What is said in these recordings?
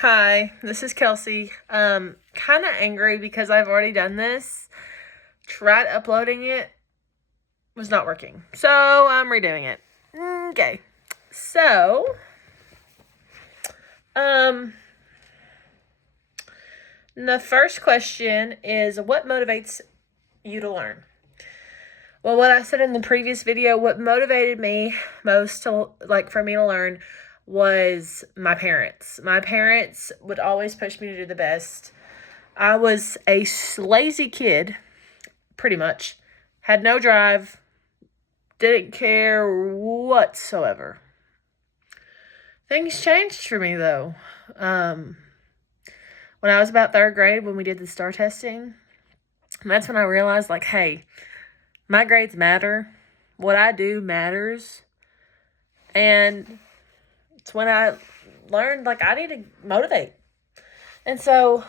Hi, this is Kelsey. Kind of angry because I've already done this. Tried uploading it, was not working. So I'm redoing it. Okay. So, um, the first question is what motivates you to learn? Well, what I said in the previous video, what motivated me most for me to learn was my parents. My parents would always push me to do the best. I was a lazy kid, pretty much. Had no drive, didn't care whatsoever. Things changed for me though. When I was about third grade, when we did the STAR testing, that's when I realized, hey, my grades matter. What I do matters. And it's when I learned, I need to motivate. And so,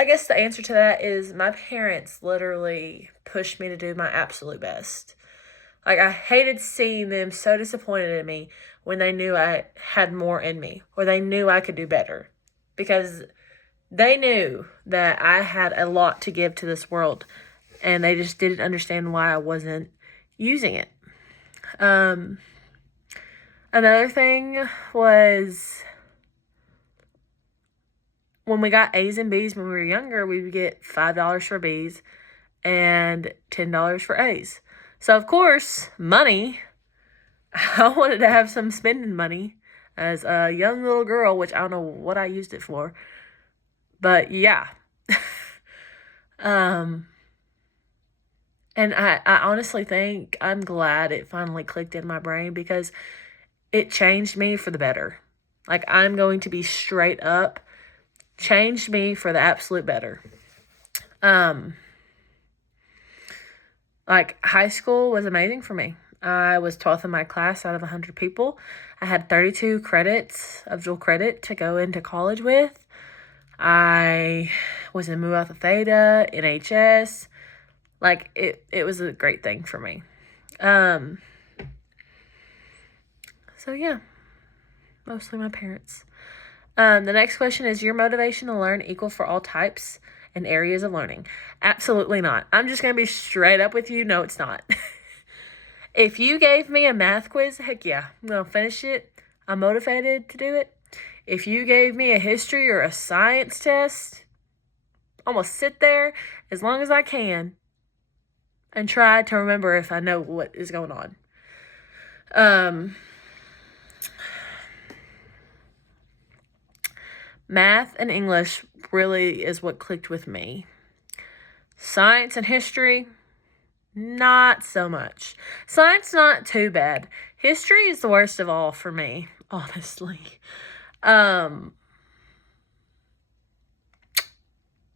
I guess the answer to that is my parents literally pushed me to do my absolute best. I hated seeing them so disappointed in me when they knew I had more in me or they knew I could do better because they knew that I had a lot to give to this world and they just didn't understand why I wasn't using it. Another thing was when we got A's and B's when we were younger, we would get $5 for B's and $10 for A's. So, of course, money, I wanted to have some spending money as a young little girl, which I don't know what I used it for. But, yeah. And I honestly think I'm glad it finally clicked in my brain because it changed me for the better. I'm going to be straight up, changed me for the absolute better. High school was amazing for me. I was 12th in my class out of 100 people. I had 32 credits of dual credit to go into college with. I was in Mu Alpha Theta, NHS. It was a great thing for me. So yeah, mostly my parents. The next question is your motivation to learn equal for all types and areas of learning? Absolutely not. I'm just going to be straight up with you. No, it's not. If you gave me a math quiz, heck yeah, I'm going to finish it. I'm motivated to do it. If you gave me a history or a science test, I'm going to sit there as long as I can and try to remember if I know what is going on. Math and English really is what clicked with me. Science and history, not so much. Science, not too bad. History is the worst of all for me, honestly.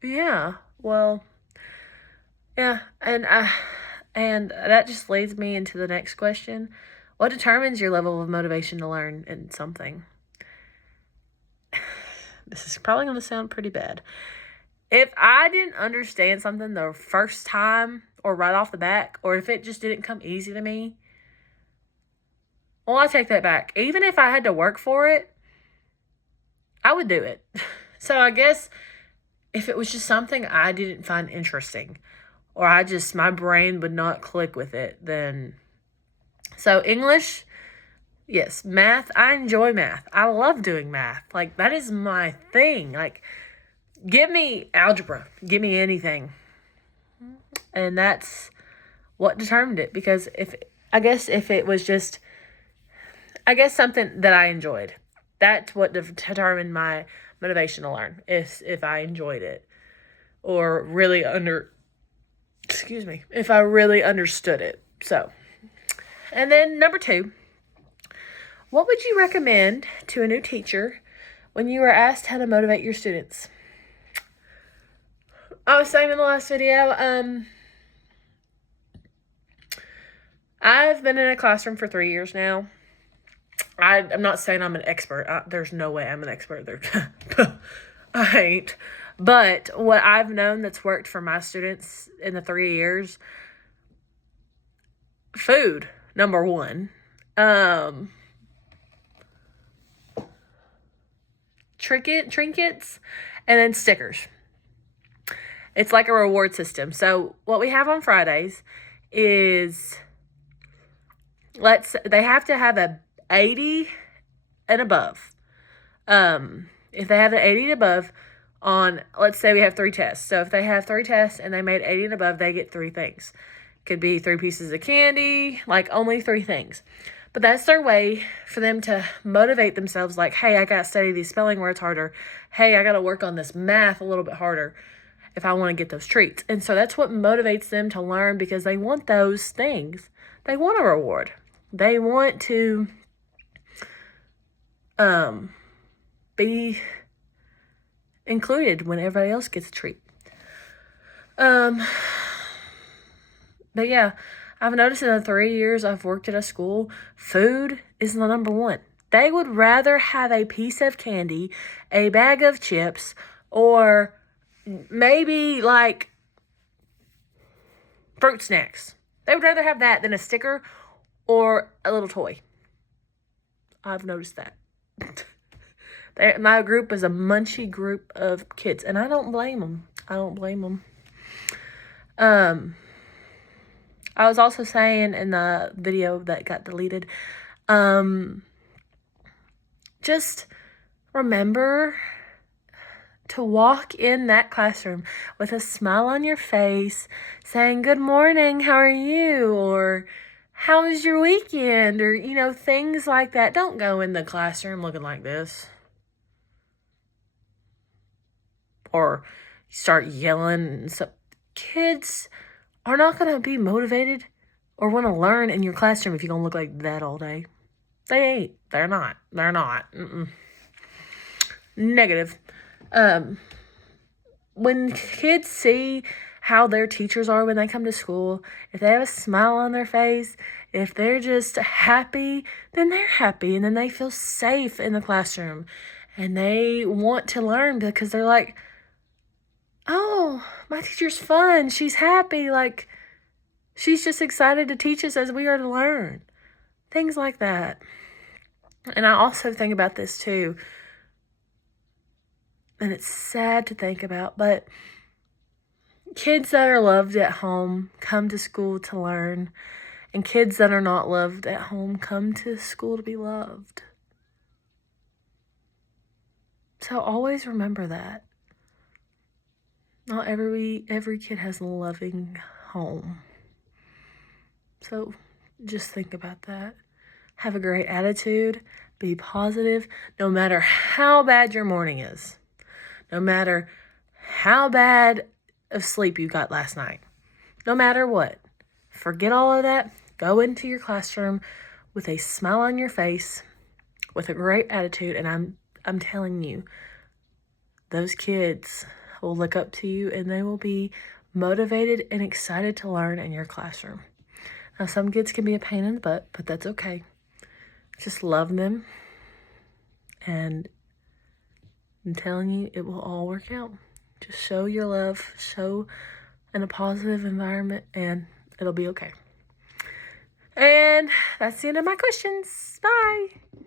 Yeah, well, yeah, and that just leads me into the next question. What determines your level of motivation to learn in something? This is probably going to sound pretty bad. If I didn't understand something the first time or right off the bat, or if it just didn't come easy to me, well, I take that back. Even if I had to work for it, I would do it. So I guess if it was just something I didn't find interesting, or my brain would not click with it, then. So English, yes. Math, I enjoy math. I love doing math. That is my thing. Give me algebra. Give me anything. And that's what determined it. Because if it was just, something that I enjoyed. That's what determined my motivation to learn. Is if I enjoyed it. Or really if I really understood it. So, and then number 2, what would you recommend to a new teacher when you were asked how to motivate your students? I was saying in the last video, I've been in a classroom for 3 years now. I'm not saying I'm an expert. There's no way I'm an expert there. I ain't. But what I've known that's worked for my students in the 3 years, food, number 1. trinkets, and then stickers. It's like a reward system. So what we have on Fridays is they have to have a 80 and above. If they have an 80 and above on, let's say we have 3 tests. So if they have 3 tests and they made 80 and above, they get 3 things. Could be 3 pieces of candy, like only 3 things. But that's their way for them to motivate themselves, like, hey, I got to study these spelling words harder. Hey, I got to work on this math a little bit harder if I want to get those treats. And so that's what motivates them to learn, because they want those things. They want a reward. They want to be included when everybody else gets a treat. But yeah, I've noticed in the 3 years I've worked at a school, food is the number one. They would rather have a piece of candy, a bag of chips, or maybe like fruit snacks. They would rather have that than a sticker or a little toy. I've noticed that. My group is a munchy group of kids, and I don't blame them. I was also saying in the video that got deleted, just remember to walk in that classroom with a smile on your face, saying, good morning, how are you? Or how was your weekend? Or, things like that. Don't go in the classroom looking like this. Or start yelling and stuff. Kids are not going to be motivated or want to learn in your classroom if you're going to look like that all day. They ain't. They're not. Negative. When kids see how their teachers are when they come to school, if they have a smile on their face, if they're just happy, then they're happy, and then they feel safe in the classroom, and they want to learn because they're like, oh, my teacher's fun, she's happy, like, she's just excited to teach us as we are to learn. Things like that. And I also think about this too, and it's sad to think about, but kids that are loved at home come to school to learn, and kids that are not loved at home come to school to be loved. So always remember that. Not every kid has a loving home. So just think about that. Have a great attitude. Be positive, no matter how bad your morning is. No matter how bad of sleep you got last night. No matter what. Forget all of that. Go into your classroom with a smile on your face, with a great attitude, and I'm telling you, those kids will look up to you and they will be motivated and excited to learn in your classroom. Now, some kids can be a pain in the butt, but that's okay. Just love them, and I'm telling you, it will all work out. Just show your love, show in a positive environment, and it'll be okay. And that's the end of my questions. Bye.